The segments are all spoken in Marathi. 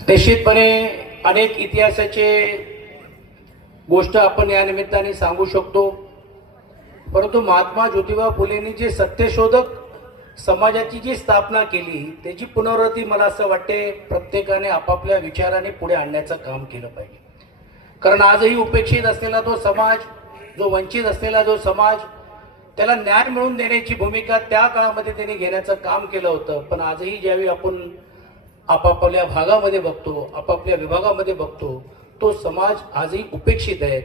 निश्चितपणे अनेक इतिहासाचे गोष्ट आपण या निमित्ताने सांगू शकतो. परंतु महात्मा ज्योतिबा फुलेंनी जे सत्यशोधक समाजाची जी स्थापना केली त्याची पुनरावृत्ती मला असं वाटते प्रत्येकाने आपापल्या विचाराने पुढे आणण्याचं काम केलं पाहिजे. कारण आजही उपेक्षित असलेला तो समाज जो वंचित असलेला जो समाज त्याला न्याय मिळवून देण्याची भूमिका त्या काळामध्ये त्यांनी घेण्याचं काम केलं होतं. पण आजही ज्यावेळी आपण आपापल्या भागामध्ये बघतो आपापल्या विभागामध्ये बघतो तो समाज आजही उपेक्षित आहे.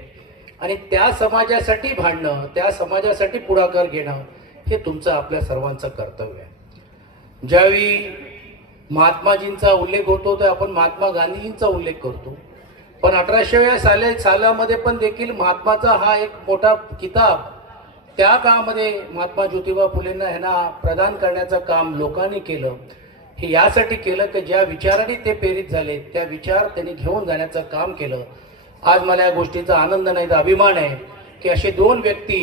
आणि त्या समाजासाठी भांडणं त्या समाजासाठी पुढाकार घेणं हे तुमचं आपल्या सर्वांचं कर्तव्य आहे. ज्यावेळी महात्माजींचा उल्लेख होतो तर आपण महात्मा गांधीजींचा उल्लेख करतो. पण अठराशेव्या साले सालामध्ये पण देखील महात्माचा हा एक मोठा किताब त्या काळामध्ये महात्मा ज्योतिबा फुलेंना ह्यांना प्रदान करण्याचं काम लोकांनी केलं. हे यासाठी केलं की ज्या विचाराने ते प्रेरित झाले त्या विचार त्यांनी घेऊन जाण्याचं काम केलं. आज मला या गोष्टीचा आनंद नाही तर अभिमान आहे की असे दोन व्यक्ती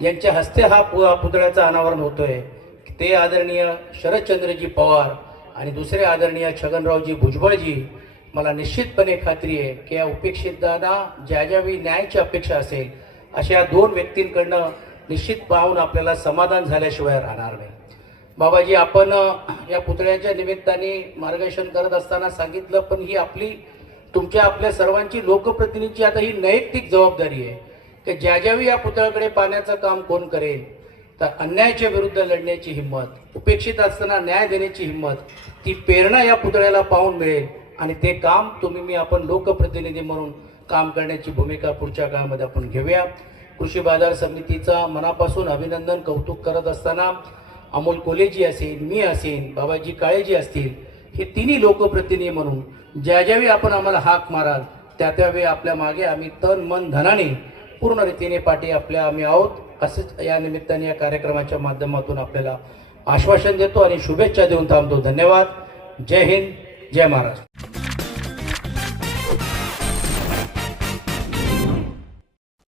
यांच्या हस्ते हा पु पुतळ्याचं अनावरण होतोय. ते आदरणीय शरदचंद्रजी पवार आणि दुसरे आदरणीय छगनरावजी भुजबळजी मला निश्चितपणे खात्री आहे की या उपेक्षितांना ज्या ज्यावेळी न्यायाची अपेक्षा असेल अशा या दोन व्यक्तींकडनं निश्चित पाहून आपल्याला समाधान झाल्याशिवाय राहणार नाही. बाबाजी आपण या पुतळ्याच्या निमित्ताने मार्गदर्शन करत असताना सांगितलं पण ही आपली तुमच्या आपल्या सर्वांची लोकप्रतिनिधीची आता ही नैतिक जबाबदारी आहे. की ज्या ज्यावेळी या पुतळ्याकडे पाण्याचं काम कोण करेल तर अन्यायाच्या विरुद्ध लढण्याची हिंमत उपेक्षित असताना न्याय देण्याची हिंमत ती प्रेरणा या पुतळ्याला पाहून मिळेल. आणि ते काम तुम्ही मी आपण लोकप्रतिनिधी म्हणून काम करण्याची भूमिका पुढच्या काळामध्ये आपण घेऊया. कृषी बाजार समितीचा मनापासून अभिनंदन कौतुक करत असताना अमोल कोलेजी असेल मी असेल बाबाजी काळेजी असतील हे तिन्ही लोकप्रतिनिधी म्हणून ज्या ज्यावेळी आपण आम्हाला हाक माराल त्या त्यावेळी आपल्या मागे आम्ही तन मन धनाने पूर्ण रीतीने पाठी आपल्या आम्ही आहोत. असंच या निमित्ताने या कार्यक्रमाच्या माध्यमातून आपल्याला आश्वासन देतो आणि शुभेच्छा देऊन थांबतो. धन्यवाद. जय हिंद. जय महाराष्ट्र.